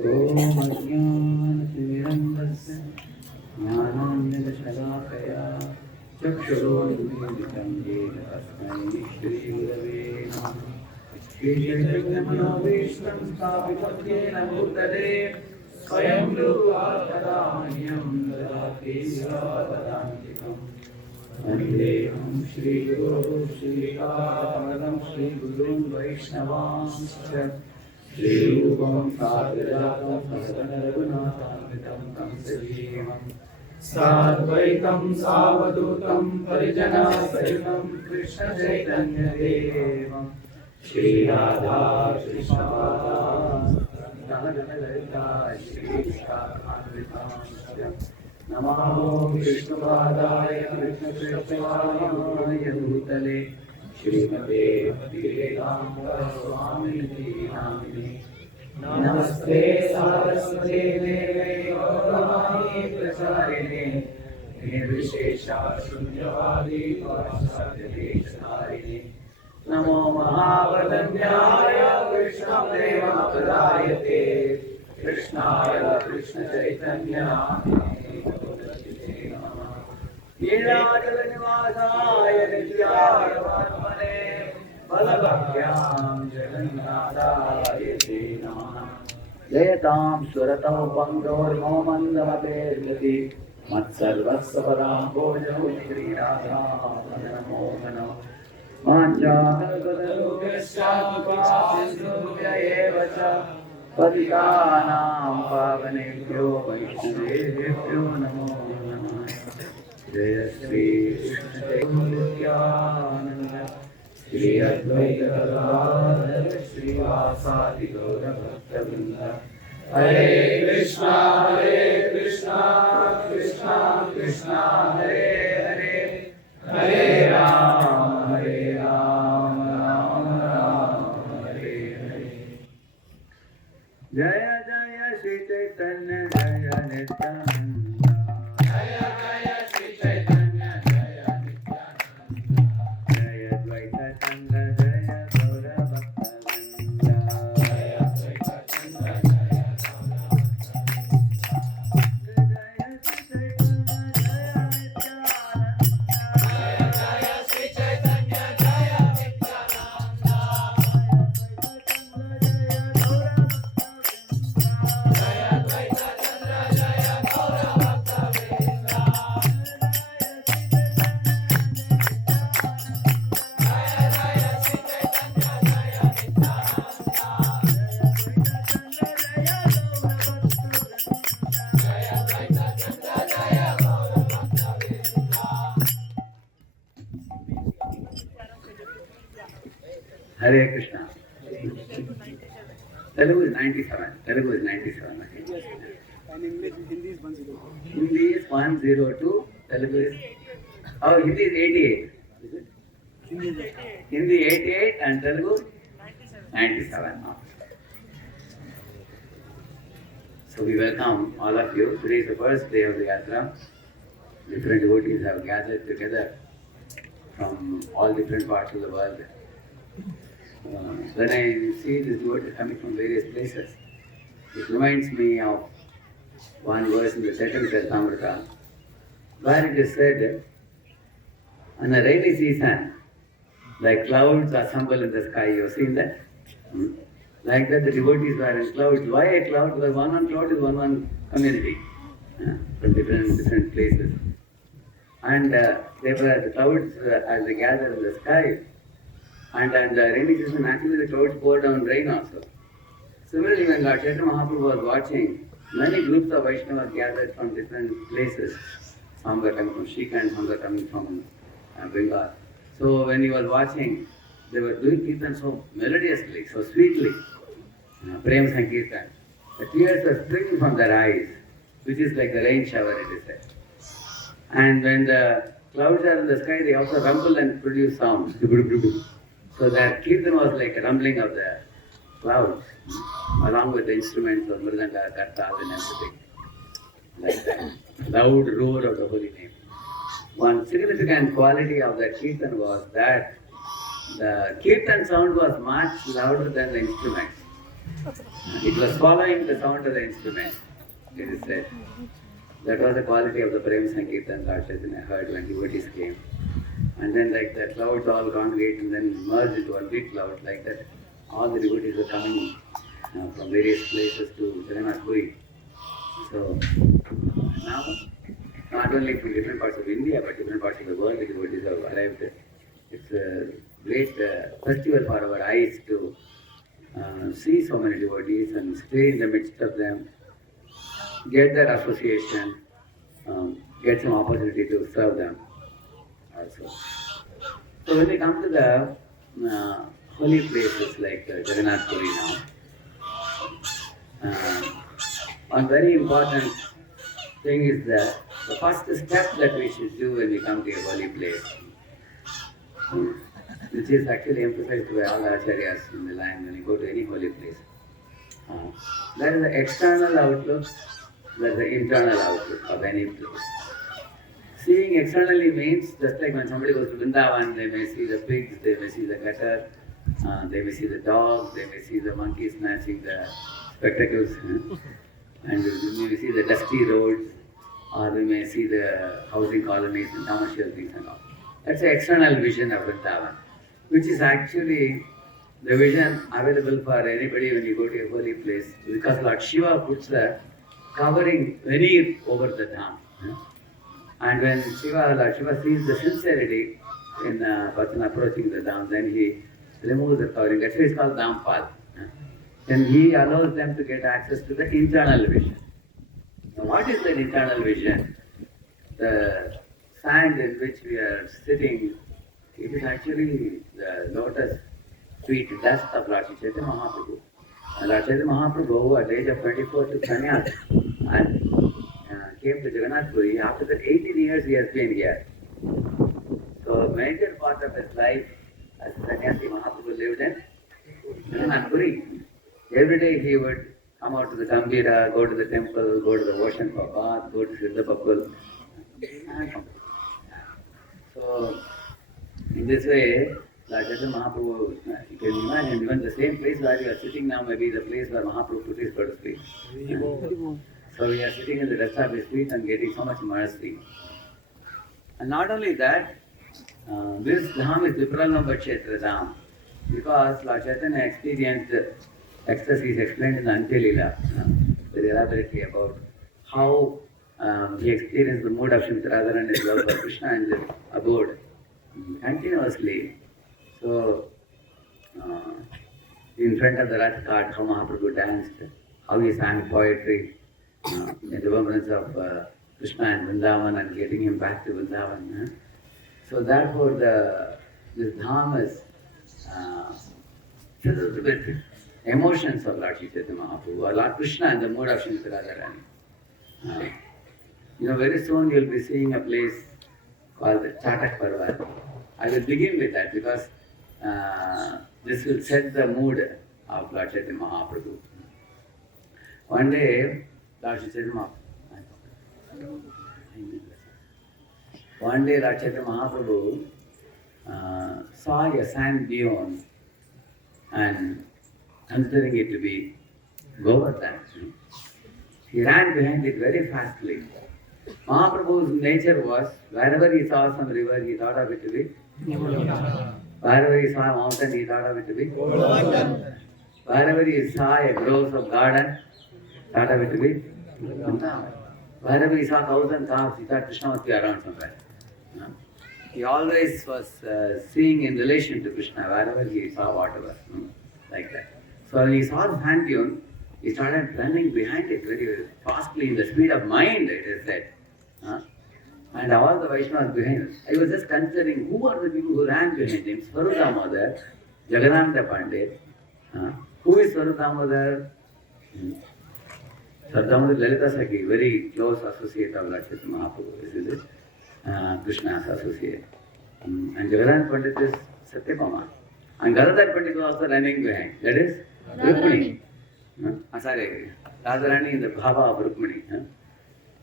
ॐ अज्ञानतिमिरन्दस्य ज्ञानाञ्जनशलाकया चक्षुरोन्मीलितं येन तस्मै श्रीगुरवे नमः। श्रीचैतन्यमनोभीष्टं स्थापितं येन भूतले स्वयं रूपा तदा मह्यं ददाति वदान्तिकम्। वन्देऽहं श्रीगुरो श्रीपादं श्रीगुरून् वैष्णवांश्च श्रीरूपं साग्रजातं सहगणरघुनाथान्वितं तं सजीवम् साद्वैतं सावधूतं परिजनसहितं कृष्णचैतन्यदेवं श्रीराधा कृष्णपादां श्रीविशाखान्वितांश्च नमो विष्णुपादाय कृष्णकृष्णाय भूतले श्रीमते भक्तिवेदान्तस्वामिनिति नामिने। नमस्ते सारस्वते देवे गौरवाणी प्रचारिणे निर्विशेषशून्यवादी पाश्चात्यदेशधारिणे। नमो महावदन्याय कृष्णप्रेमप्रदायते कृष्णाय कृष्णचैतन्याय लीलाजलनिवासाय नित्याय वात्मने बलभक्त्यां जगन्नाथाय ते नमः। जयतां सुरतौ पङ्गोर्मो मन्दमतेर्गति मत्सर्वस्य परां भोजौ श्रीराधामोहनो वाञ्छाकल्पतरुभ्यश्चापि एव च पतितानां पावनेभ्यो वैष्णवेभ्यो नमो नमः। जय श्री कृष्णचैतन्यानन्द श्री अद्वैत गदाधर श्रीवासादि गौरभक्तवृन्द। हरे कृष्णा कृष्णा कृष्णा हरे हरे हरे राम राम राम हरे हरे। जय जय श्री चैतन्य जय नित्यानंद जय जय श्री चैतन्य जय नित्यानंद जय द्वैत चंद्र जय गौर भक्तवृंद जय द्वैत चंद्र जय Hare Krishna. Telugu is 97. Telugu is 97. And English, Hindi is 102. Hindi is 102. Telugu is Hindi is 88. Is it? Hindi 88 and Telugu 97 now. So we welcome all of you. Today is the first day of the yatra. Different devotees have gathered together from all different parts of the world. When I see these devotees coming from various places, it reminds me of one verse in the second Charitamrita, where it is said, on a rainy season, like clouds assemble in the sky. You have seen that? Like that, the devotees were in clouds. Why a cloud? Because one cloud is one community from different places. And therefore, the clouds, as they gather in the sky, and the rainy season, actually the clouds pour down rain also. Similarly, when Lord Chaitanya Mahaprabhu was watching, many groups of Vaishnavas gathered from different places. Some were coming from Shikand, some were coming from Bengal. So when he was watching, they were doing Kirtan so melodiously, so sweetly. Prem Sankirtan. The tears were springing from their eyes, which is like the rain shower, it is said. And when the clouds are in the sky, they also rumble and produce sounds. So that Kirtan was like a rumbling of the clouds, along with the instruments of Mridanga, Kartal and everything. Like that loud roar of the holy name. One significant quality of that Kirtan was that the Kirtan sound was much louder than the instruments. It was following the sound of the instrument, it is said. That was the quality of the Prem Sankirtan Lord Chaitanya heard when devotees came. And then like the clouds all congregate and then merged into one big cloud, like that all the devotees were coming from various places to Jagannath Puri. So now, not only from different parts of India, but different parts of the world, the devotees have arrived. It's a great festival for our eyes to see so many devotees and stay in the midst of them, get that association, get some opportunity to serve them also. So when we come to the holy places like Jagannath Puri now, one very important thing is that the first step that we should do when we come to a holy place, which is actually emphasized by all the acharyas in the line when you go to any holy place. That is the external outlook, that is the internal outlook of any place. Seeing externally means just like when somebody goes to Vrindavan, they may see the pigs, they may see the gutter, they may see the dogs, they may see the monkeys snatching the spectacles, and they may see the dusty roads, or they may see the housing colonies and commercial things and all. That's the external vision of Vrindavan, which is actually the vision available for anybody when you go to a holy place, because Lord Shiva puts a covering veneer over the dham. And when Lord Shiva sees the sincerity in a person approaching the dham, then he removes the covering. That's why it's called dhampal. Then he allows them to get access to the internal vision. Now, what is that internal vision? The sand in which we are sitting, it is actually the lotus feet dust of Lord Chaitanya Mahaprabhu. And Lord Chaitanya Mahaprabhu, at the age of 24, took sannyas and came to Jagannath Puri. After that 18 years he has been here. So major part of his life as sannyasi Mahaprabhu lived in Jagannath Puri. Every day he would come out to the Gambira, go to the temple, go to the ocean for bath, go to Siddha bakul. So in this way, Lord Chaitanya Mahaprabhu, you can imagine, even the same place where you are sitting now may be the place where Mahaprabhu put his lotus feet. So we are sitting in the dust of his feet and getting so much mercy. And not only that, this dham is Vipralambha Kshetra dham, because Lord Chaitanya experienced ecstasy is explained in the Antelila very elaborately about how he experienced the mood of Srimati Radharani and his love for Krishna and his abode continuously. So, in front of the Rath cart, how Mahaprabhu danced, how he sang poetry, in the remembrance of Krishna and Vrindavan and getting him back to Vrindavan. So therefore this dham is filled with emotions of Lord Chaitanya Mahaprabhu, or Lord Krishna and the mood of Srimati Radharani. Very soon you will be seeing a place called Chatak Parvat. I will begin with that because this will set the mood of Lord Chaitanya Mahaprabhu. One day, Lord Chaitanya Mahaprabhu saw a sand dune and considering it to be Govardhan, he ran behind it very fastly. Mahaprabhu's nature was, wherever he saw some river, he thought of it to be wherever he saw a mountain, he thought of it to be wherever he saw a grove of garden, thought of it to be wherever he saw 1,000 calves, he thought Krishna must be around somewhere. He always was seeing in relation to Krishna wherever he saw whatever, like that. So when he saw the sand dune, he started running behind it very fastly in the speed of mind, it is said. And all the Vaishnavas behind him. I was just considering who are the people who ran behind him. Swarup Damodar, Jagannatha Pandit. Who is Swarup Damodar? Swarup Damodar Lalita Sakhi, very close associate of Lord Chaitanya Mahaprabhu. This is Krishna's associate. And Jagannatha Pandit is Satyabhama. And Gadadhar Pandit was also running behind. That is Rukmini. Sorry, Radharani in the Bhava of Rukmini.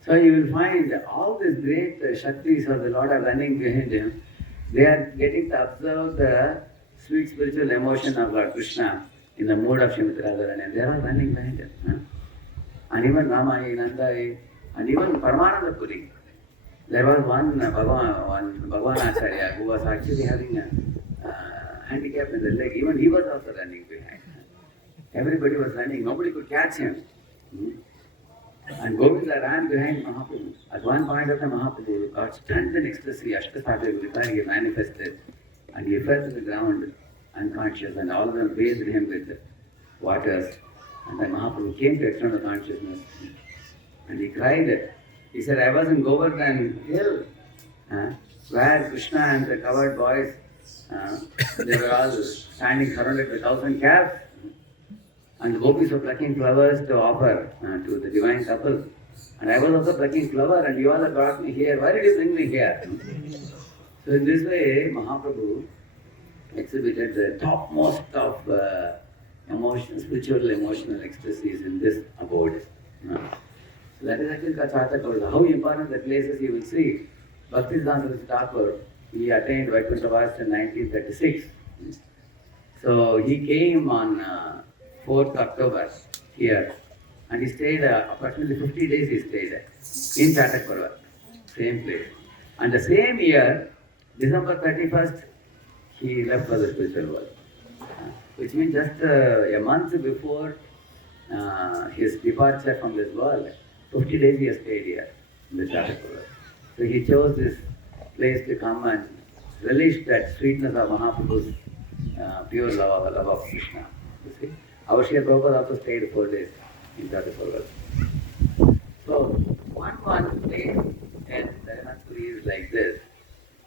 So you will find all these great Shaktis of the Lord are running behind him. They are getting to observe the sweet spiritual emotion of Lord Krishna in the mood of Srimati Radharani, and they are all running behind her. And even Rama, Nanda, and even Paramananda Puri. There was one Bhagavan Acharya who was actually having a handicap in the leg. Even he was also running behind. Everybody was running. Nobody could catch him. And Govinda ran behind Mahaprabhu. At one point of time, Mahaprabhu got stunned in ecstasy. Ashtasadhya Gurita, he manifested. And he fell to the ground unconscious. And all of them bathed him with waters. And then Mahaprabhu came to external consciousness. And he cried. He said, I was in Govardhan hill, where Krishna and the covered boys, they were all standing surrounded with 1,000 calves. And the gopis were plucking flowers to offer to the divine couple. And I was also plucking flower, and you all have brought me here. Why did you bring me here? So in this way, Mahaprabhu exhibited the topmost of spiritual emotional ecstasies in this abode. So that is actually Kachata. How important the places you will see. Bhaktisiddhanta Thakur, he attained Vaikuntha Vasa in 1936. So he came on 4th October here, and he stayed approximately 50 days he stayed in Chatakparva, same place. And the same year, December 31st, he left for the spiritual world. Which means just a month before his departure from this world, 50 days he has stayed here in the Chatakparva. So he chose this place to come and relish that sweetness of Mahaprabhu's pure love of Krishna. You see? Our Srila Prabhupada also stayed 4 days in Chatakparva. So, one place in Dharmapuri is like this.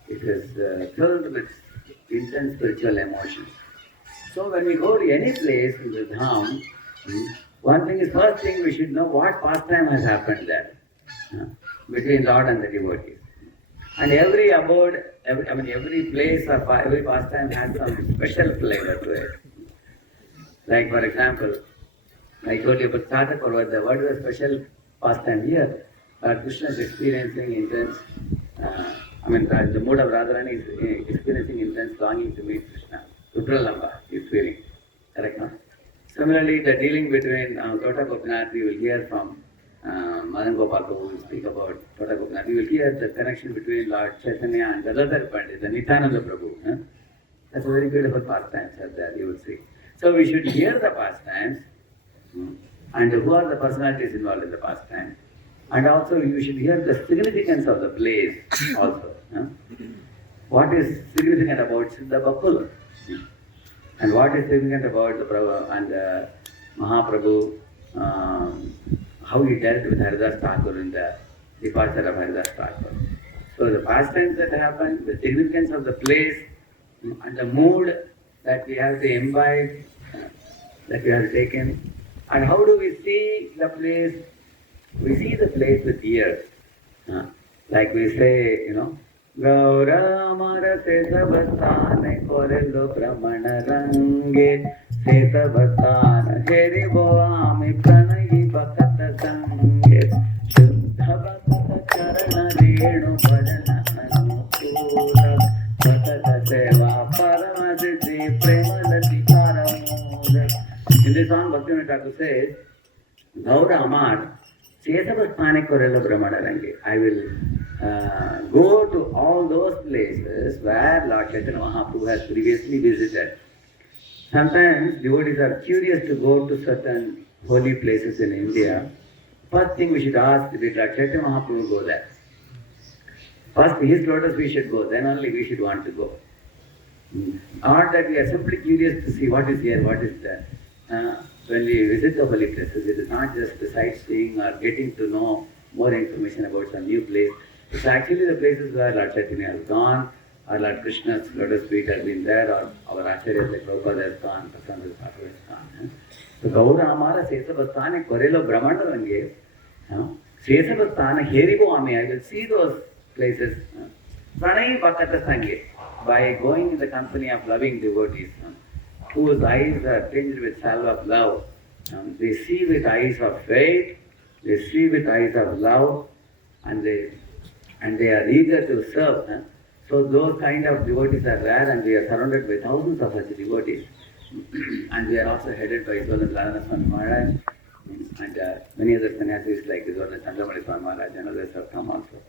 It is filled with intense spiritual emotions. So when we go to any place in the Dham, one thing is, first thing we should know what pastime has happened there between Lord and the devotees. And every abode, every place or every pastime has some special flavor to it. Like for example, I told you about Chatakparva, what is the special pastime here? Krishna is experiencing intense, the mood of Radharani is experiencing intense longing to meet Krishna. Utralamba is feeling. Correct, no? Similarly, the dealing between Tota Gopinath, we will hear from Madan Gopal who will speak about Tota Gopinath. We will hear the connection between Lord Chaitanya and Gadadhar Pandit, the Nityananda Prabhu. That's a very beautiful pastime, that you will see. So we should hear the pastimes and who are the personalities involved in the pastime. And also you should hear the significance of the place also. What is significant about Siddha bakul? And what is significant about the Prabhu and Mahaprabhu, how he dealt with Haridas Thakur in the departure of Haridas Thakur. So the pastimes that happen, the significance of the place, and the mood that we have to imbibe, that we have taken. And how do we see the place? We see the place with ears. Like we say, Gauranga Setavastana Korelo Brahmana Range Setavastana Hare Boami Pranayi Bhakata Sange Shuddha Bhakata Charana Renu Bhajana Anukula Bhakata Seva Paramaditi Premalati Paramuda. In this song, Bhaktivinoda Thakur says, Gaura Amar Setavastana Korelo Brahmana Range. I will go to all those places where Lord Chaitanya Mahaprabhu has previously visited. Sometimes devotees are curious to go to certain holy places in India. First thing we should ask, did Lord Chaitanya Mahaprabhu go there? First, his lotus we should go, then only we should want to go. Not that we are simply curious to see what is here, what is there. When we visit the holy places, it is not just the sightseeing or getting to know more information about some new place. It's actually the places where Lord Chaitanya has gone, or Lord Krishna's lotus feet has been there, or our Acharyas like Prabhupada has gone, Prasanta Thakur has gone. So Gaura Amara Sesavastana Korelo Brahmana Range, Sesavastana Heribo Ame, I will see those places. Pranayi Bhakata Sange, by going in the company of loving devotees, whose eyes are tinged with salve of love. They see with eyes of faith, they see with eyes of love, and they are eager to serve. So those kind of devotees are rare, and we are surrounded by thousands of such devotees. And we are also headed by Radheshyam Maharaj and many other sannyasis like Chandramali Swami Maharaj and others have come also.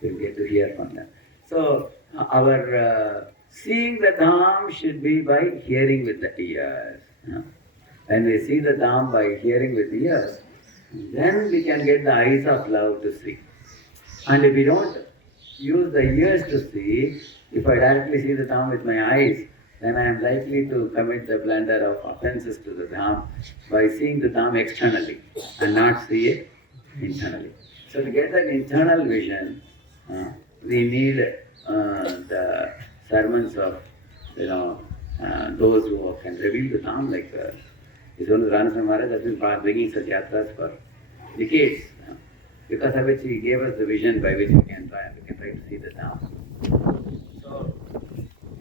We'll get to hear from them. So our seeing the Dham should be by hearing with the ears. When we see the Dham by hearing with the ears, then we can get the eyes of love to see. And if we don't use the ears to see, if I directly see the Dham with my eyes, then I am likely to commit the blunder of offenses to the Dham by seeing the Dham externally and not see it internally. So to get that internal vision, we need the sermons of those who can reveal the Dham, like His Holiness Radheshyam Maharaj has been bringing such yatras for decades, because of which he gave us the vision by which we can try to see the Dham. So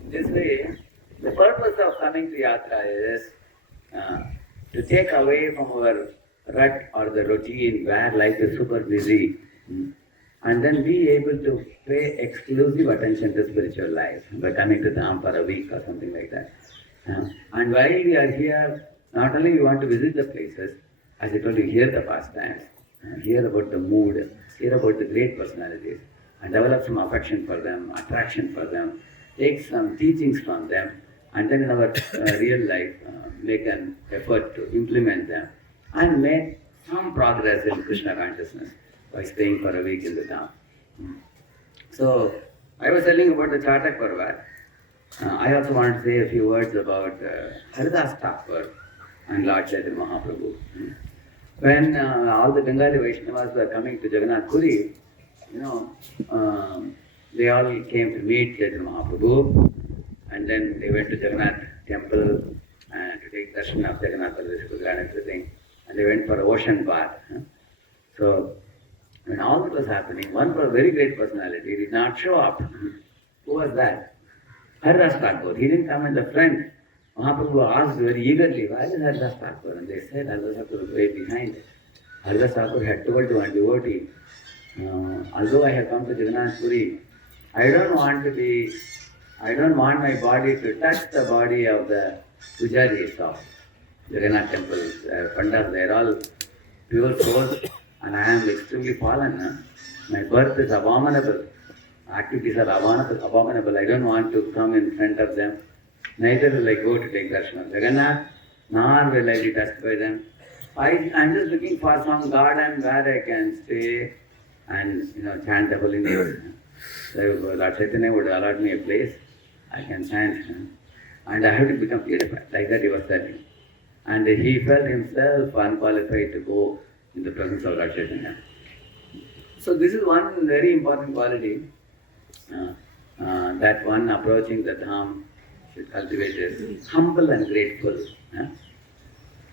in this way, the purpose of coming to yatra is to take away from our rut or the routine where life is super busy, and then be able to pay exclusive attention to spiritual life by coming to Dham for a week or something like that. And while we are here, not only we want to visit the places, as I told you, hear the pastimes, hear about the mood, hear about the great personalities, and develop some affection for them, attraction for them, take some teachings from them, and then in our real life make an effort to implement them and make some progress in Krishna consciousness by staying for a week in the Dham. So I was telling about the Chatak Parvat. I also want to say a few words about Haridas Thakur and Lord Chaitanya Mahaprabhu. When all the Bengali Vaishnavas were coming to Jagannath Puri, they all came to meet Chaitanya Mahaprabhu, and then they went to Jagannath temple to take darshan of Jagannath and everything, and they went for an ocean bath. So when all that was happening, one very great personality did not show up. Who was that? Haridas Thakur. He didn't come in the front. Mahaprabhu asked very eagerly, why is Haridas Thakur? And they said, Haridas Thakur was way behind. Haridas Thakur had told to one devotee, although I have come to Jagannath Puri, I don't want my body to touch the body of the pujaris of Jagannath temple. Pandas, they are all pure souls, and I am extremely fallen. My birth is abominable. Activities are abominable. I don't want to come in front of them. Neither will I go to take darshan of Jagannath, nor will I be touched by them. I am just looking for some garden where I can stay and chant the holy name. So Lord Chaitanya would allot me a place. I can chant, and I have to become purified. Like that he was telling. And he felt himself unqualified to go in the presence of Lord Chaitanya. So this is one very important quality that one approaching the Dham should cultivate is humble and grateful.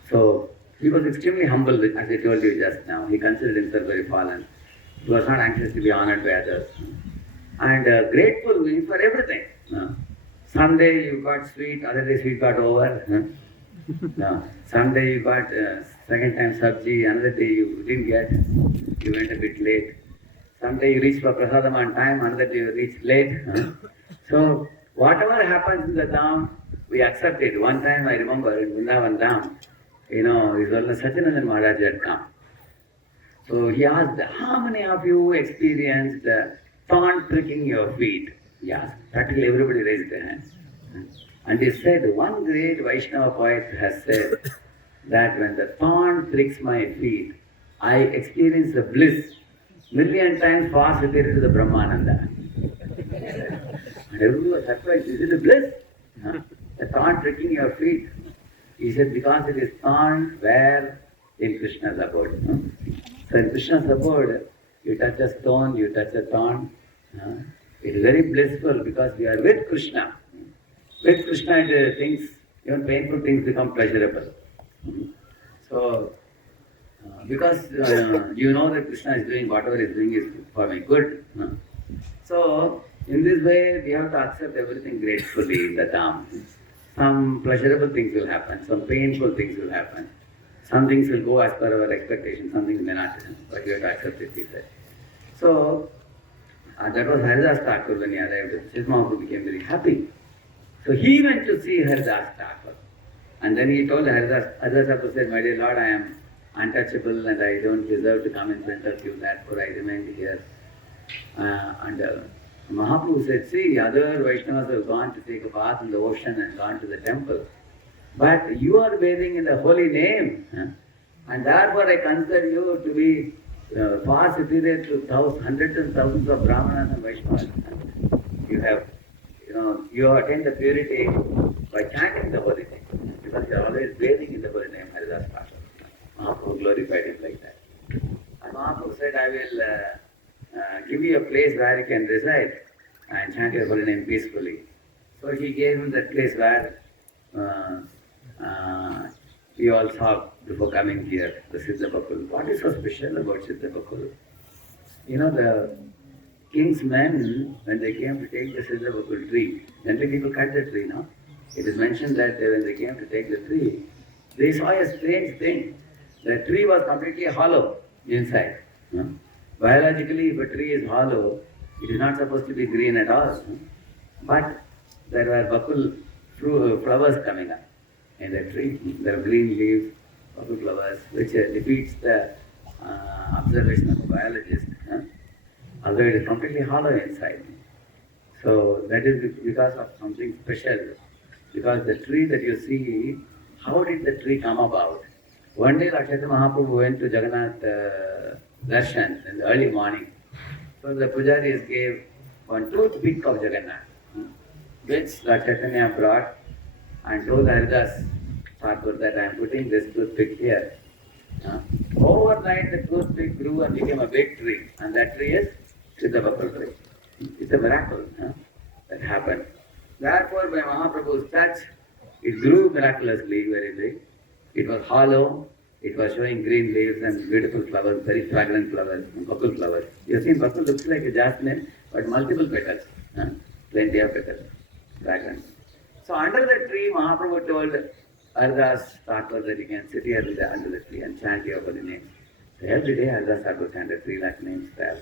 So he was extremely humble, as I told you just now. He considered himself very fallen. He was not anxious to be honored by others. And grateful for everything. Someday you got sweet, other day sweet got over. Someday you got second time sabji, another day you didn't get, you went a bit late. Someday you reached for prasadam on time, another day you reached late. So whatever happens in the Dham, we accept it. One time I remember in Vrindavan Dham, His Holiness Satyanandan Maharaj had come. So he asked, how many of you experienced thorn pricking your feet? He asked. Practically everybody raised their hands. And he said, one great Vaishnava poet has said that when the thorn pricks my feet, I experience the bliss million times far superior to the Brahmananda. And everybody was surprised. Is it a bliss? The thorn pricking your feet. He said, because it is thorn where in Krishna's abode. So in Krishna's abode, you touch a stone, you touch a thorn. It is very blissful because we are with Krishna. With Krishna, things, even painful things become pleasurable. So, because you know that Krishna is doing whatever he is doing is for my good. So, in this way, we have to accept everything gratefully in the Dham. Some pleasurable things will happen, some painful things will happen. Some things will go as per our expectation, some things may not, but we have to accept it, he said. So, that was Haridas Thakur when he arrived. Chaitanya Mahaprabhu became very happy. So he went to see Haridas Thakur. And then he told Haridas Thakur said, my dear Lord, I am untouchable and I don't deserve to come in front of you, therefore I remain here. And Mahaprabhu said, see, other Vaishnavas have gone to take a bath in the ocean and gone to the temple. But you are bathing in the holy name. And therefore I consider you to be far superior to hundreds and thousands of Brahmanas and Vaishnavas. You have attained the purity by chanting the holy name. Because you are always bathing in the holy name, Haridas Thakur. Mahaprabhu glorified him like that. And Mahaprabhu said, I will give you a place where you can reside and chant your holy name peacefully. So he gave him that place where we all saw before coming here, the Siddha bakul. What is so special about Siddha bakul? The king's men, when they came to take the Siddha bakul tree, generally people cut the tree, no? It is mentioned that when they came to take the tree, they saw a strange thing. The tree was completely hollow inside. Biologically, if a tree is hollow, it is not supposed to be green at all. But there were bakul flowers coming up in the tree. There are green leaves, bakul flowers, which defeats the observation of a biologist. Although it is completely hollow inside. So that is because of something special. Because the tree that you see, how did the tree come about? One day Lord Chaitanya Mahaprabhu went to Jagannath Darshan in the early morning. So the pujaris gave one toothpick of Jagannath, which Lord Chaitanya brought and told Haridas Thakur that I am putting this toothpick here. Overnight the toothpick grew and became a big tree, and that tree is Siddha bakul tree. It's a miracle that happened. Therefore, by Mahaprabhu's touch, it grew miraculously, very big. It was hollow, it was showing green leaves and beautiful flowers, very fragrant flowers, bakul flowers. You have seen bakul looks like a jasmine, but multiple petals, plenty of petals, fragrant. So under the tree, Mahaprabhu told Haridas Thakur that you can sit here under the tree and chant your holy names. So every day Haridas Thakur chanted 3 lakh names there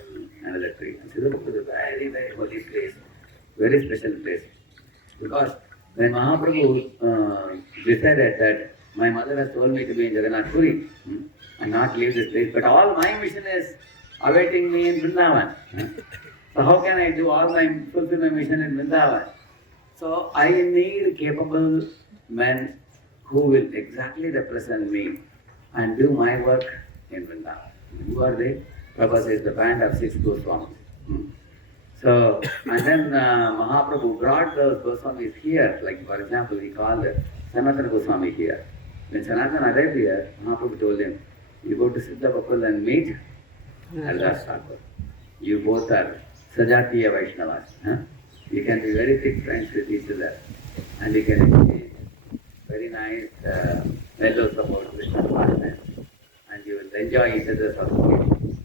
under the tree. And Siddha bakul is a very, very holy place, very special place. Because when Mahaprabhu decided that my mother has told me to be in Jagannath Puri and not leave this place, but all my mission is awaiting me in Vrindavan. So how can I fulfill my mission in Vrindavan? So I need capable men who will exactly represent me and do my work in Vrindavan. Who are they? Prabhupada says the band of 6 Goswamis. So, and then Mahaprabhu brought those Goswamis here, like for example, he called Sanatana Goswami here. When Sanatana arrived here, Mahaprabhu told him, you go to Siddha bakul and meet Haridas Thakur. You both are Sajatiya Vaishnavas. You can be very thick friends with each other. And you can exchange very nice mellows about Krishna consciousness. And you will enjoy each other's association.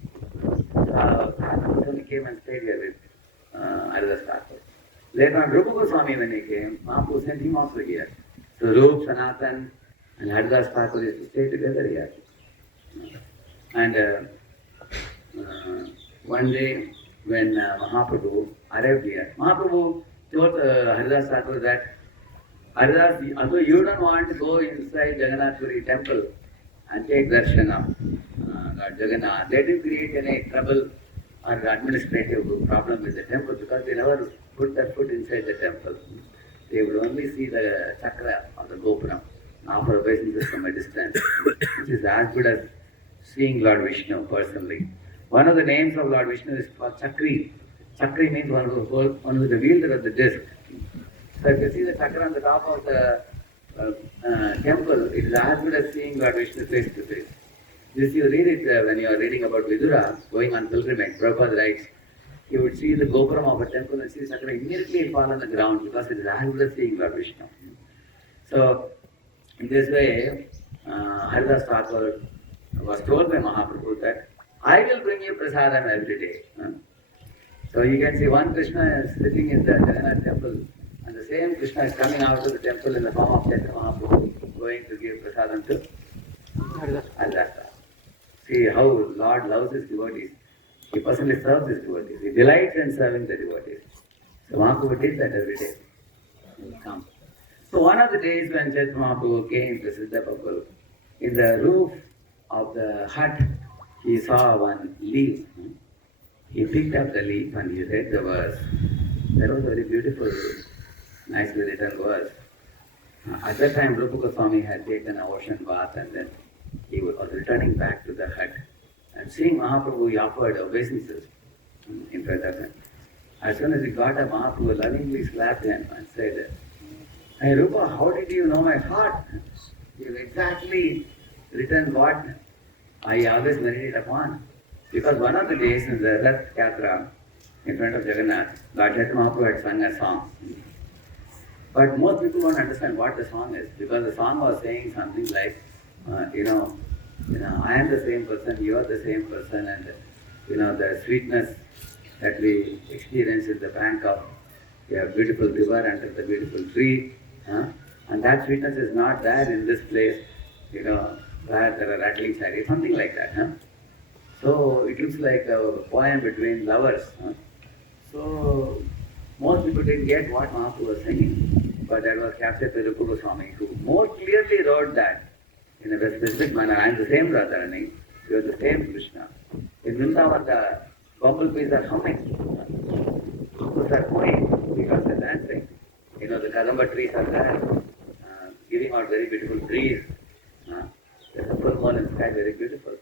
So he came and stayed here with Haridas Thakur. Later on, Rupa Goswami, when he came, Mahaprabhu sent him also here. So Rup, Sanatan, and Haridas Thakur used to stay together here. And one day, when Mahaprabhu arrived here, Mahaprabhu told Haridas Thakur that, Haridas, although you don't want to go inside Jagannath Puri temple and take darshan of Lord Jagannath, they didn't create any trouble or administrative problem with the temple because they never put their foot inside the temple. They would only see the chakra or the gopuram, offer obeisances from a distance, which is as good as seeing Lord Vishnu personally. One of the names of Lord Vishnu is called Chakri. Chakri means one who is the wielder of the disc. So if you see the chakra on the top of the temple, it is as good as seeing Lord Vishnu face to face. This you read it when you are reading about Vidura, going on pilgrimage. Prabhupada writes, you would see the gopuram of a temple and see chakra immediately fall on the ground because it is as good as seeing Lord Vishnu. So, in this way, Haridas Thakur was told by Mahaprabhu that I will bring you prasadam every day. So you can see one Krishna is sitting in the Jagannath temple and the same Krishna is coming out of the temple in the form of Chaitanya Mahaprabhu going to give prasadam to Haridas Thakur. See how Lord loves his devotees. He personally serves his devotees. He delights in serving the devotees. So Mahaprabhu did that every day. He will come. So one of the days when Chaitanya Mahaprabhu came to Siddha bakul, in the roof of the hut, he saw one leaf. He picked up the leaf and he read the verse. That was a very beautiful, nicely written verse. At that time, Rupa Goswami had taken an ocean bath and then he was returning back to the hut. And seeing Mahaprabhu, he offered obeisances in front of him. As soon as he got up, Mahaprabhu lovingly slapped him and said, "Hey Rupa, how did you know my heart? You've exactly written what I always meditate upon." Because one of the days in the Rath Yatra in front of Jagannath, Lord Chaitanya Mahaprabhu had sung a song. But most people don't understand what the song is, because the song was saying something like, I am the same person, you are the same person, and the sweetness that we experience in the bank of a beautiful river under the beautiful tree, and that sweetness is not there in this place, where there are rattling chariots, something like that. So it looks like a poem between lovers. So most people didn't get what Mahaprabhu was singing, but that was captured by Rupa Goswami, who more clearly wrote that in a very specific manner. I am the same Radharani, you are the same Krishna. In Vrindavan, the bumblebees are humming, bumblebees are going because they're dancing. The kadamba trees are there, giving out very beautiful trees. There's a full moon in the sky, very beautiful.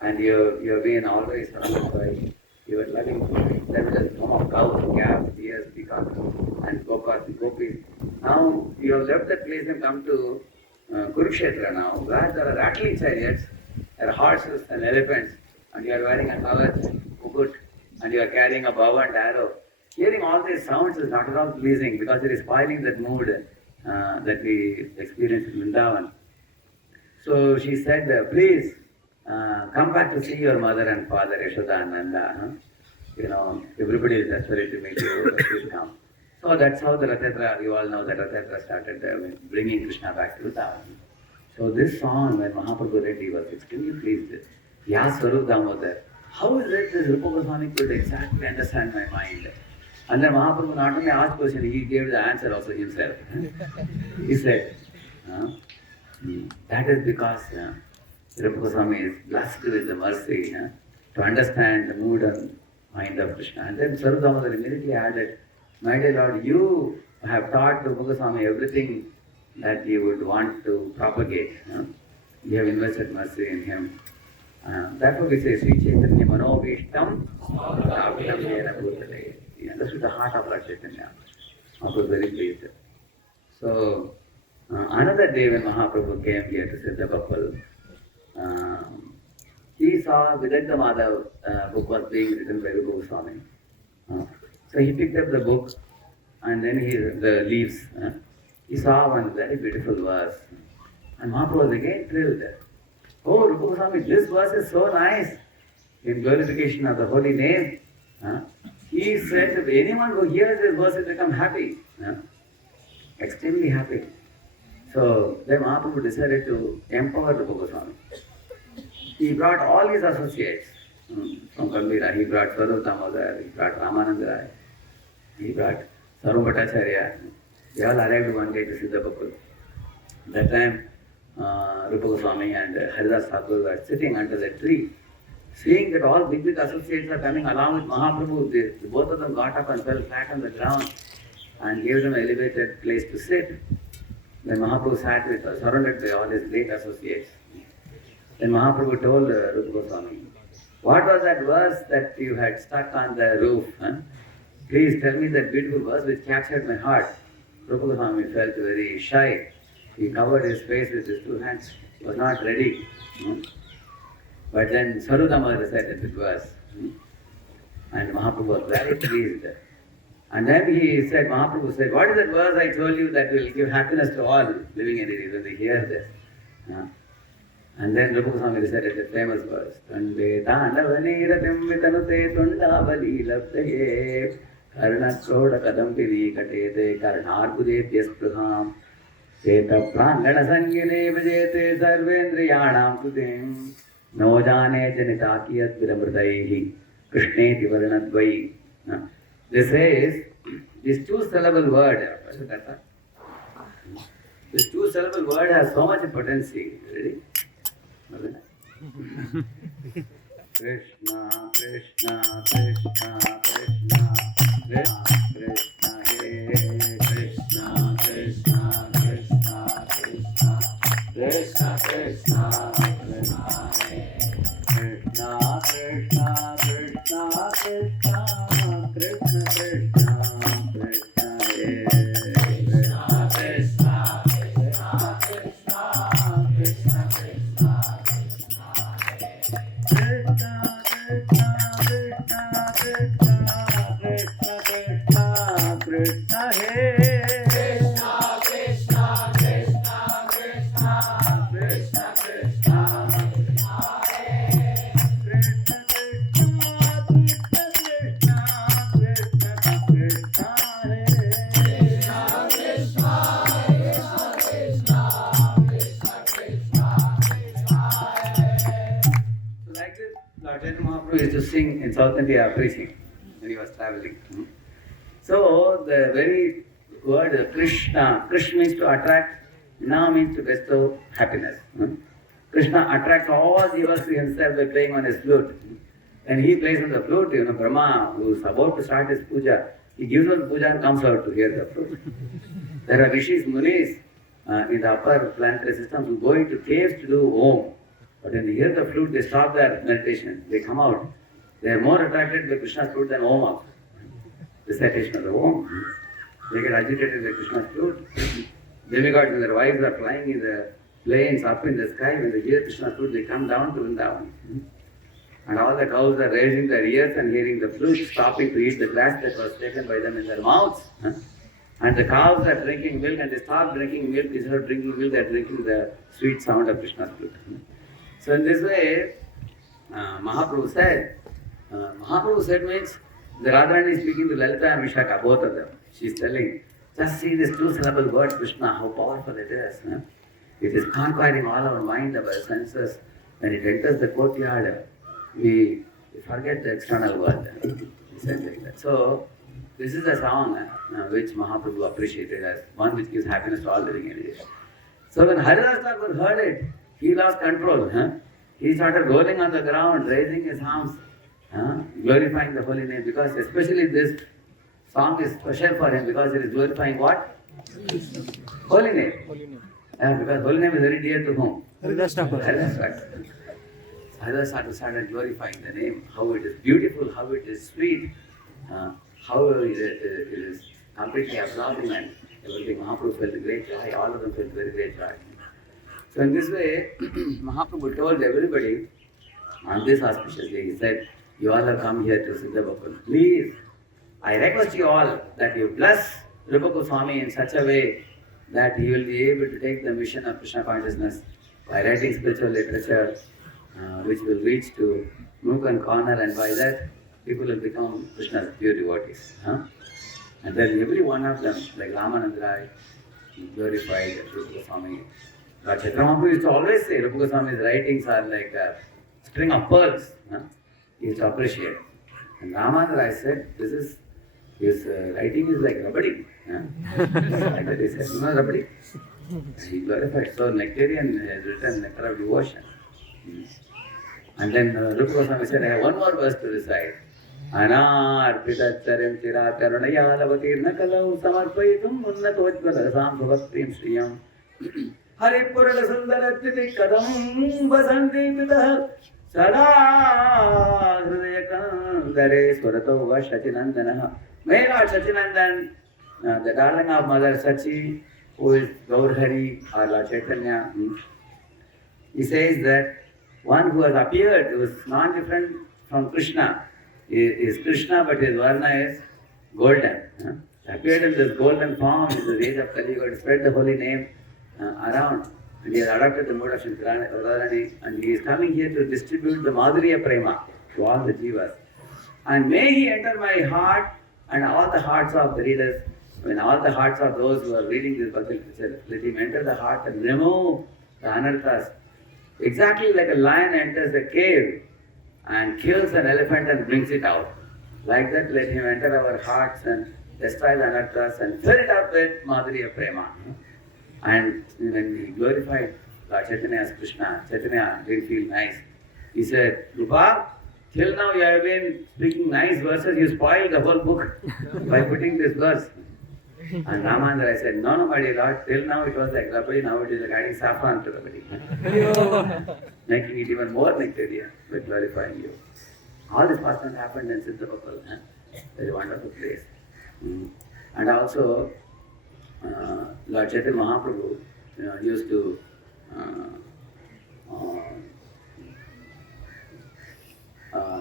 And you've been always surrounded by your loving levels of cows, calves, deers, peacocks, and gopas and gopis. Now you have left that place and come to Kurukshetra now, where there are rattling chariots, there are horses and elephants, and you are wearing a kavach, mukut, and you are carrying a bow and arrow. Hearing all these sounds is not at all pleasing because it is spoiling that mood that we experience in Vrindavan. So she said, please come back to see your mother and father, Yashoda and Nanda. Everybody is desperate to meet you, please come. So that's how the Rath Yatra, you all know that Rath Yatra started bringing Krishna back to Vrindavan. So this song, when Mahaprabhu read, he was extremely pleased. He asked Swarup Damodar, how is it that Rupa Goswami could exactly understand my mind? And then Mahaprabhu not only asked question, he gave the answer also himself. He said, that is because Rupa Goswami is blessed with the mercy to understand the mood and mind of Krishna. And then Swarup Damodar immediately added, my dear Lord, you have taught Rupa Goswami everything that you would want to propagate. You have invested mercy in him. Therefore we say, Sri Chaitanya Manobhishtam Saptam Yena Bhutale. He understood the heart of Lord Chaitanya. I was very pleased. So, another day when Mahaprabhu came here to Siddha bakul, he saw Vidagdha Madhav book was being written by Rupa Goswami. So he picked up the book and then the leaves. He saw one very beautiful verse. And Mahaprabhu was again thrilled. Oh, Rupa Goswami, this verse is so nice in glorification of the holy name. He said if anyone who hears this verse will become happy. Extremely happy. So then Mahaprabhu decided to empower Rupa Goswami. He brought all his associates from Gambhira. He brought Swarup Damodar, he brought Ramananda Rai, he brought Sarva Bhattacharya. They all arrived one day to Siddha bakul. That time, Rupa Goswami and Haridas Thakur were sitting under the tree. Seeing that all big associates are coming along with Mahaprabhu, both of them got up and fell flat on the ground and gave them an elevated place to sit. Then Mahaprabhu sat with surrounded by all his great associates. Then Mahaprabhu told Rupa Goswami, what was that verse that you had stuck on the roof? Please tell me that beautiful verse which captured my heart. Rupa Goswami felt very shy. He covered his face with his two hands. He was not ready. But then Swarup Damodar recited this verse. And Mahaprabhu was very pleased. And then he said, Mahaprabhu said, what is that verse I told you that will give happiness to all living entities when they hear this? And then Rupa Goswami recited the famous verse. Tande Tandavaniratim Vitanute Tundavali Laptaye Karnakroda Kadampiri Katete Karnarpudepyas Praham Cheta Prangana Sangine Vajete Sarvendriyanam Tutim No Jane Janitakiyat Viramritaihi Krishneti Varanadvai. This is this two-syllable word. This two-syllable word has so much potency. Ready? Krishna, Krishna, Krishna, Krishna, Krishna, Krishna, Hare Krishna, Krishna, Krishna, Krishna, Krishna, Krishna, Krishna, Krishna, Krishna, Krishna, Krishna, Krishna, Krishna, Krishna, Hare Krishna, Krishna, Krishna, Krishna, Krishna, Krishna. Krishna, Hare Krishna, Krishna, Krishna, Krishna, Krishna, Krishna, Hare Krishna, Krishna, Krishna, Krishna, Krishna, Hare Krishna, Krishna, Krishna, Krishna, Krishna, Krishna. So like this, Lord Chaitanya Mahaprabhu used to sing in South India preaching when he was traveling. So the very word Krishna, Krishna means to attract, Na means to bestow happiness. Krishna attracts all jivas to himself by playing on his flute. And he plays on the flute, Brahma, who is about to start his puja, he gives us puja and comes out to hear the flute. There are rishis, munis in the upper planetary systems who go into caves to do Om. But when they hear the flute, they stop their meditation, they come out. They are more attracted by Krishna's flute than Om. Recitation of the Om. They get agitated by Krishna's flute. Demigods and their wives are flying in the planes up in the sky. When they hear Krishna's flute, they come down to Vrindavan. And all the cows are raising their ears and hearing the flute, stopping to eat the grass that was taken by them in their mouths. And the cows are drinking milk and they stop drinking milk. Instead of drinking milk, they are drinking the sweet sound of Krishna's flute. So in this way, Mahaprabhu said means, the Radharani is speaking to Lalita and Vishaka, both of them. She is telling, just see this two-syllable word Krishna, how powerful it is. It is conquering all our mind, our senses. When it enters the courtyard, we forget the external world. Like that. So, this is a song which Mahaprabhu appreciated as one which gives happiness to all living entities. So when Haridas Thakur heard it, he lost control. He started rolling on the ground, raising his arms, glorifying the holy name, because especially this song is special for him because it is glorifying what? Holy name. Because holy name is very dear to whom? Haridas Thakur. Haridas Thakur started glorifying the name, how it is beautiful, how it is sweet, how it is completely absorbing, and everything. Mahaprabhu felt great joy, all of them felt very great joy. So in this way, Mahaprabhu told everybody on this auspicious day, he said, you all have come here to Siddha bakul. Please, I request you all that you bless Rupa Goswami in such a way that he will be able to take the mission of Krishna consciousness by writing spiritual literature which will reach to nook and corner, and by that people will become Krishna's pure devotees. And then every one of them, like Ramanand Rai, glorified Rupa Goswami. Lord Chaitanya Mahaprabhu used to always say Rupa Goswami's writings are like a string of pearls. He used to appreciate. And Ramanand Rai said, his writing is like rabadi. Like that he said, you know rabadi? He glorified. So Nectarian has written Nectar of Devotion. And then Rupa Goswami said, I have one more verse to recite. Anarpitacharim chira karunaya lavatirna kalau samarpayitum unnatojjvala rasam bhavatrim shriyam Hare Purada Sundaratiti kadam vasanti pitah sada hridayakandare swarato va Shachinandana. May Lord Shachinandan, the darling of Mother Sachi, who is Gaur Hari or Lord Chaitanya, he says that one who has appeared, who is non-different from Krishna, is Krishna, but his varna is golden. Appeared in this golden form in the age of Kali Yuga to spread the holy name around. And he has adopted the mode of Radharani, and he is coming here to distribute the Madhurya Prema to all the jivas. And may he enter my heart and all the hearts of the readers, when all the hearts of those who are reading this Bhakti literature, let him enter the heart and remove the anarthas. Exactly like a lion enters a cave and kills an elephant and brings it out. Like that, let him enter our hearts and destroy the anarthas and fill it up with Madhurya Prema. And when he glorified Lord Chaitanya as Krishna, Chaitanya didn't feel nice. He said, Rupa, till now you have been speaking nice verses, you spoiled the whole book by putting this verse. And Ramananda said, no, my dear Lord, till now it was like Rabadi, now it is like adding saffron to Rabadi. Making it even more nectarian by glorifying you. All this pastimes happened in Siddha bakul. Very wonderful place. And also, Lord Chaitanya Mahaprabhu used to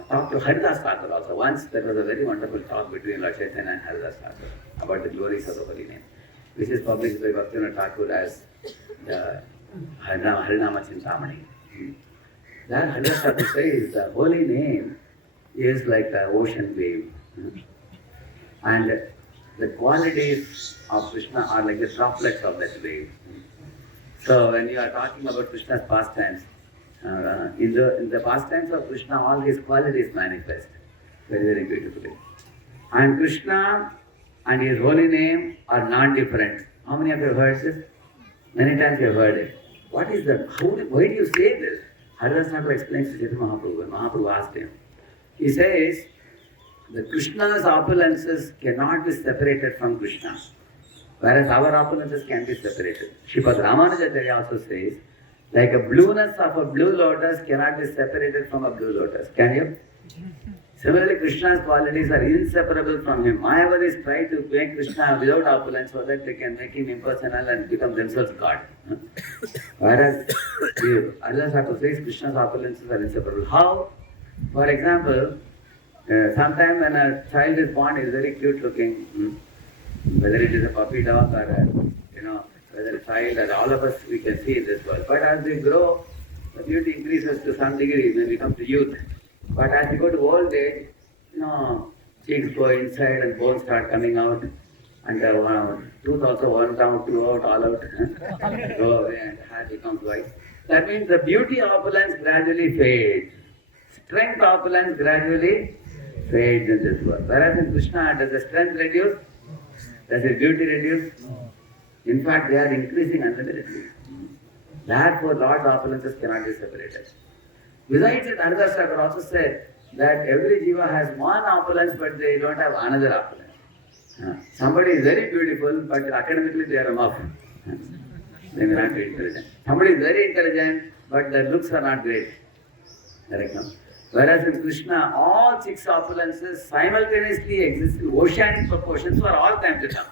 talk to Haridas Thakur also. Once there was a very wonderful talk between Lord Chaitanya and Haridas Thakur about the glories of the holy name, which is published by Bhaktivinoda Thakur as the Harinama Chintamani. That Haridas Thakur says the holy name is like an ocean wave. And the qualities of Krishna are like the droplets of that wave. So when you are talking about Krishna's pastimes, in the pastimes of Krishna, all his qualities manifest very, very beautifully. And Krishna and his holy name are non-different. How many of you have heard this? Many times you have heard it. What is that? Why do you say this? Haridas Thakur explains to Chaitanya Mahaprabhu. When Mahaprabhu asked him, he says, the Krishna's opulences cannot be separated from Krishna, whereas our opulences can be separated. Sripad Ramanujacharya also says, like a blueness of a blue lotus cannot be separated from a blue lotus. Can you? Similarly, Krishna's qualities are inseparable from him. Mayavadis try to make Krishna without opulence so that they can make him impersonal and become themselves God. Whereas, Haridas Thakur says Krishna's opulences are inseparable. How? For example, sometime when a child is born, he is very cute looking, whether it is a puppy dog or whether a child or all of us we can see in this world. But as they grow, the beauty increases to some degree when we come to youth. But as we go to old age, cheeks go inside and bones start coming out, and tooth also one down, two out, all out, go away and hair becomes white. That means the beauty of opulence gradually fades. Strength of opulence gradually fades in this world. Whereas in Krishna, does the strength reduce? Does the beauty reduce? In fact, they are increasing unlimitedly. Therefore, Lord's opulences cannot be separated. Besides it, Haridas Thakur also said that every jiva has one opulence, but they don't have another opulence. Somebody is very beautiful, but academically they are a muff. They may not be intelligent. Somebody is very intelligent, but their looks are not great. Correct, no? Whereas in Krishna, all six opulences simultaneously exist in oceanic proportions for all time to come.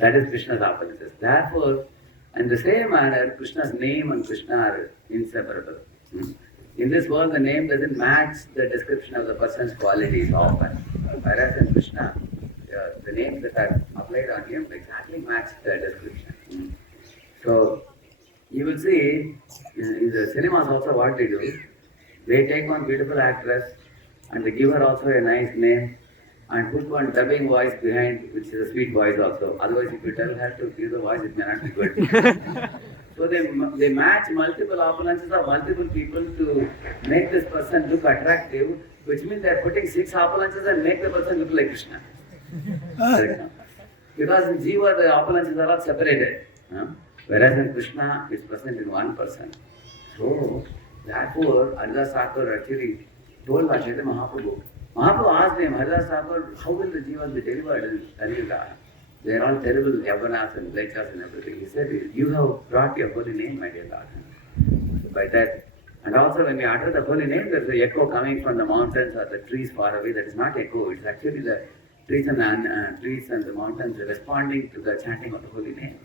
That is Krishna's opulences. Therefore, in the same manner, Krishna's name and Krishna are inseparable. In this world, the name doesn't match the description of the person's qualities often. Whereas in Krishna, the names that are applied on him exactly match the description. So, you will see in the cinemas also what they do. They take one beautiful actress and they give her also a nice name and put one dubbing voice behind, which is a sweet voice also. Otherwise, if you tell her to give the voice, it may not be good. So they match multiple opulences of multiple people to make this person look attractive, which means they are putting six opulences and make the person look like Krishna. Because in Jiva, the opulences are all separated. Whereas in Krishna, it's present in one person. So, therefore, Haridas Thakur actually told Lord Chaitanya Mahaprabhu. Mahaprabhu asked him, Haridas Thakur, how will the jivas be delivered in Kaliyuga? They are all terrible yavanas and blechas and everything. He said, you have brought your holy name, my dear Lord. So by that, and also when we utter the holy name, there is an echo coming from the mountains or the trees far away. That is not echo, it's actually the trees and the mountains responding to the chanting of the holy name.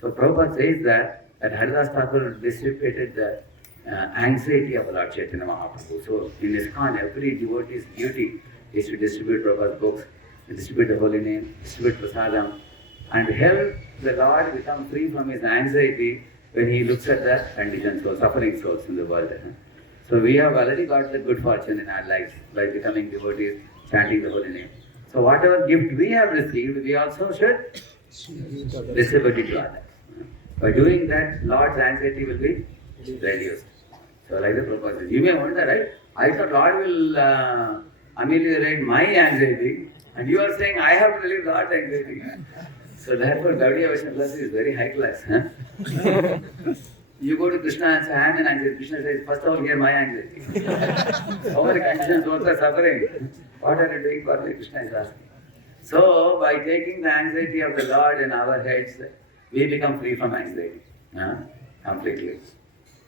So Prabhupada says that Haridas Thakur dissipated the anxiety of Lord Chaitanya Mahaprabhu. So in ISKCON, every devotee's duty is to distribute Prabhupada's books, distribute the holy name, distribute prasadam, and help the Lord become free from his anxiety when he looks at the conditioned souls, suffering souls in the world. So we have already got the good fortune in our lives by becoming devotees, chanting the holy name. So whatever gift we have received, we also should distribute it to others. By doing that, Lord's anxiety will be reduced. So like the Prabhupada says, you may wonder, right? I thought Lord will ameliorate my anxiety, and you are saying I have to relieve Lord's anxiety. So therefore, Gaudiya Vaishnava philosophy is very high class. Huh? You go to Krishna and say, I am in anxiety. Krishna says, first of all, hear my anxiety. So many conditions, those are suffering. What are you doing for me? Krishna is asking. So, by taking the anxiety of the Lord in our heads, we become free from anxiety. Completely.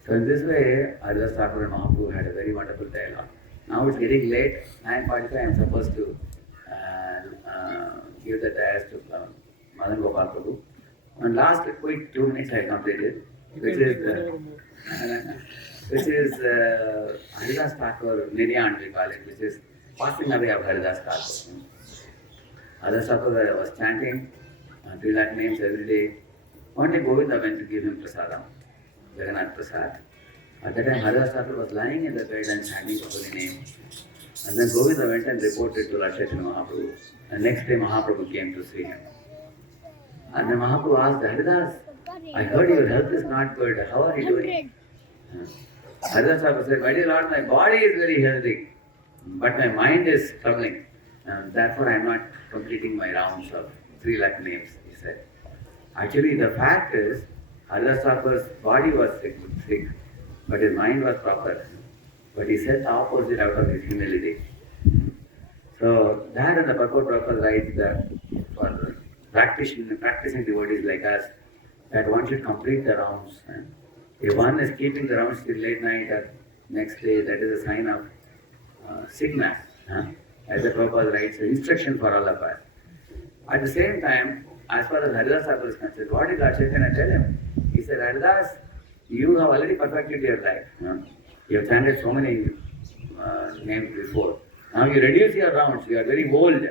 So in this way, Haridas Thakur and Mahaprabhu had a very wonderful dialogue. Now it's getting late, 9:45, I am supposed to give the dias to Madan Gopal Prabhu. And last quick 2 minutes I completed, which is Haridas Thakur Niryan, we call it, which is passing away of Haridas Thakur. Haridas Thakur was chanting 3 lakh names every day. One day Govinda went to give him prasadam, Jagannath Prasad. At that time Haridas Thakur was lying in the bed and chanting the holy name. And then Govinda went and reported to Lord Chaitanya Mahaprabhu. And next day Mahaprabhu came to see him. And then Mahaprabhu asked, Haridas, I heard your health is not good. How are you doing? Haridas Thakur said, my dear Lord, my body is very healthy, but my mind is troubling. Therefore I am not completing my rounds of 3 lakh names, he said. Actually, the fact is, Haridas Thakur's body was sick, but his mind was proper. But he said the opposite out of his humility. So, that and the purport Prabhupada writes that for practicing devotees like us, that one should complete the rounds. If one is keeping the rounds till late night or next day, that is a sign of sickness. As the Prabhupada writes, instruction for all of us. At the same time, as far as Haridas Thakur is concerned, what did Lord Chaitanya tell him? He said, Haridas, you have already perfected your life. You have chanted so many names before. Now you reduce your rounds, you are very old.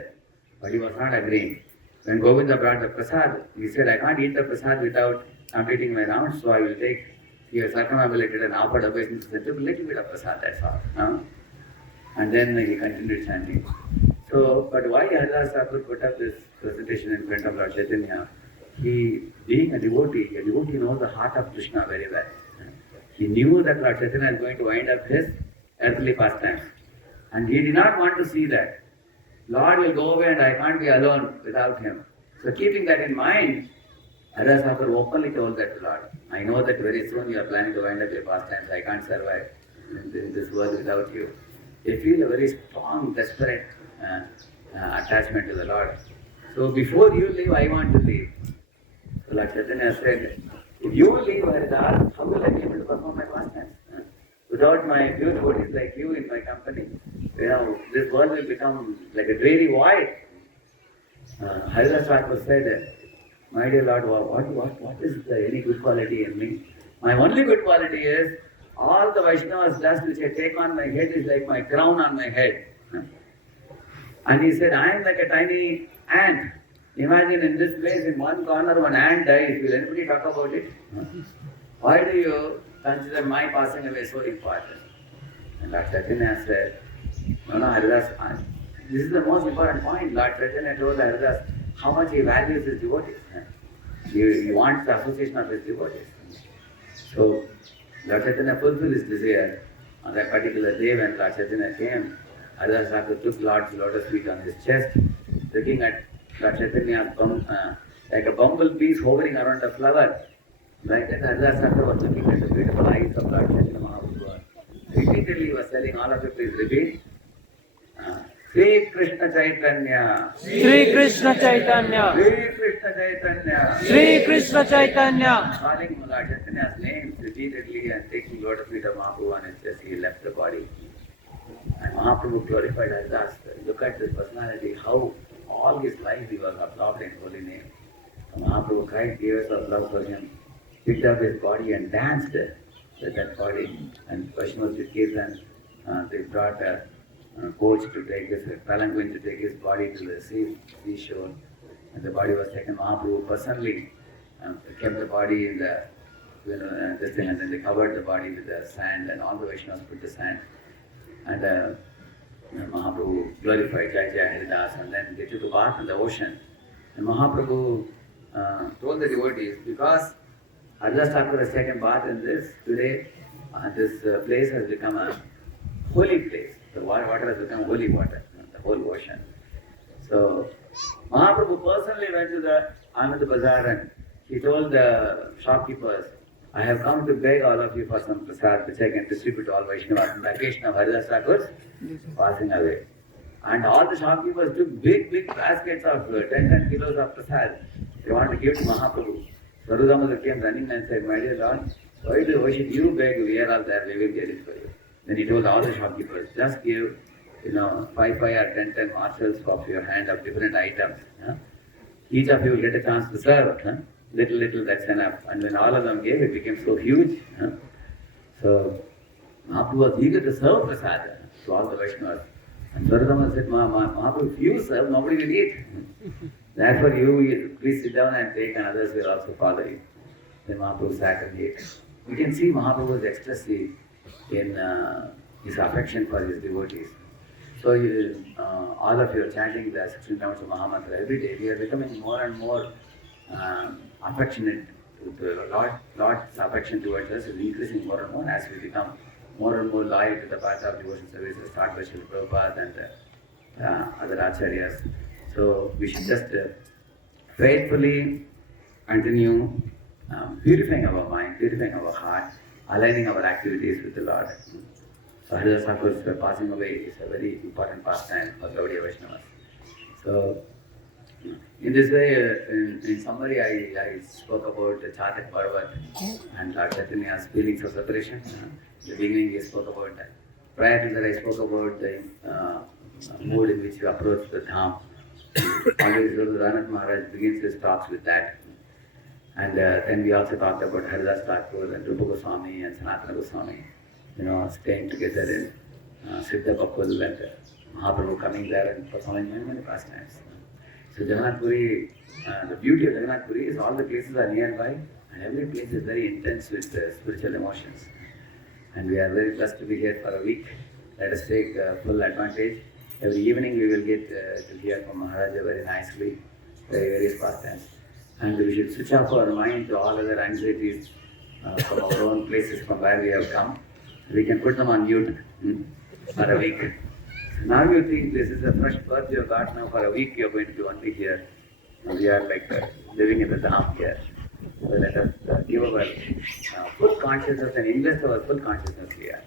But he was not agreeing. When Govinda brought the prasad, he said, I can't eat the prasad without completing my rounds, so I will take your circumambulated and offered obeisance and took a little bit of prasad, that's all. And then he continued chanting. So, but why Haridas Thakur put up this presentation in front of Lord Chaitanya? He, being a devotee knows the heart of Krishna very well. He knew that Lord Chaitanya is going to wind up his earthly pastimes. And he did not want to see that. Lord will go away and I can't be alone without him. So keeping that in mind, Haridas Thakur openly told that to Lord, I know that very soon you are planning to wind up your pastimes. I can't survive in this world without you. They feel a very strong, desperate attachment to the Lord. So before you leave, I want to leave. So Lord Chaitanya said, if you leave Haridas, how will I be able to perform my pastimes? Without my pure devotees like you in my company, this world will become like a dreary void. Haridas Thakur said, my dear Lord, what is any good quality in me? My only good quality is all the Vaishnavas dust which I take on my head is like my crown on my head. And he said, I am like a tiny ant. Imagine in this place, in one corner, one ant dies. Will anybody talk about it? Why do you consider my passing away so important? And Lord Chaitanya said, no, Haridas, this is the most important point. Lord Chaitanya told Haridas how much he values his devotees. He wants the association of his devotees. So, Lord Chaitanya fulfilled his desire. On that particular day when Lord Chaitanya came, Haridas Thakur took Lord's lotus feet on his chest, looking at Lord Chaitanya like a bumblebees hovering around a flower. Like that, Haridas Thakur was looking at the beautiful eyes of Lord Chaitanya Mahaprabhu. Repeatedly he was telling all of you, please repeat. Shri Krishna Chaitanya. Shri Krishna Chaitanya. Shri Krishna Chaitanya. Shri Krishna Chaitanya. Calling Lord Chaitanya's name repeatedly and taking lotus feet of Mahaprabhu on his chest, he left the body. And Mahaprabhu glorified Haridas. Look at this personality, how all his life he was absorbed in holy name. So Mahaprabhu cried tears of love for him, picked up his body and danced with that body. And Vaishnavas with kids and they brought a coach to take his, palanquin to take his body to the seashore. And the body was taken. Mahaprabhu personally kept the body in the, this thing, and then they covered the body with the sand, and all the Vaishnavas put the sand. And Mahaprabhu glorified Jai Jai Haridas, and then they took a bath in the ocean. And Mahaprabhu told the devotees, because Haridas Thakur has taken bath in this, today this place has become a holy place. The water has become holy water, the whole ocean. So Mahaprabhu personally went to the Anand Bazaar and he told the shopkeepers, I have come to beg all of you for some prasad which I can distribute to all Vaishnavas on the occasion of Haridas Thakur's passing away. And all the shopkeepers took big baskets of 10 kilos of prasad. They wanted to give to Mahaprabhu. Sarudamada came running and said, my dear Lord, why should you beg? We are all there, we will get it for you. Then he told all the shopkeepers, just give 5 or 10 morsels of your hand of different items. Each of you will get a chance to serve. Little, that's enough. And when all of them gave, it became so huge. So Mahaprabhu was eager to serve prasad to all the Vaishnavas. And Sarudama said, Mahaprabhu, if you serve, nobody will eat. Therefore, you please sit down and take, and others will also follow you. Then Mahaprabhu sat and ate. We can see Mahaprabhu's ecstasy in his affection for his devotees. So all of you are chanting the 16 rounds of Mahamantra every day. We are becoming more and more affectionate. The Lord's affection towards us is increasing more and more as we become more and more loyal to the path of devotion services, started by Srila Prabhupada and other acharyas. So we should just faithfully continue purifying our mind, purifying our heart, aligning our activities with the Lord. So Haridas Thakur's passing away is a very important pastime for Gaudiya Vaishnavas. So in this way, in summary, I spoke about the Chatak Parvat and Lord Chaitanya's feelings of separation. In the beginning, I spoke about that. Prior to that, I spoke about the mood in which you approach the Dham. Always Ranath Maharaj begins his talks with that. And then we also talked about Haridas Thakur and Rupa Goswami and Sanatana Goswami, staying together in Siddha, bakul and Mahaprabhu coming there and performing many pastimes. So Jagannath Puri, the beauty of Jagannath Puri is all the places are nearby and every place is very intense with spiritual emotions. And we are very blessed to be here for a week. Let us take full advantage. Every evening we will get to hear from Maharaja very nicely, various pastimes. And we should switch off our mind to all other anxieties from our own places from where we have come. We can put them on mute for a week. Now you think this is a fresh birth you have got now for a week you are going to be only here. We are like living in the Dham here. So let us give our full consciousness and invest our full consciousness here.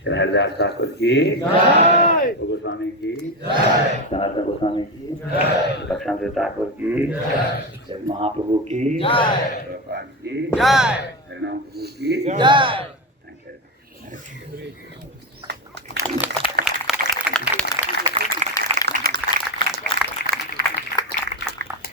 Shri Haridas Thakur ki Jai, Goswami ki Jai, Sanatana Goswami ki Jai, Lakshmana Thakur ki Jai, Mahaprabhu ki Jai, Prabhupada ki Jai, Harinam Prabhu ki Jai. Thank you.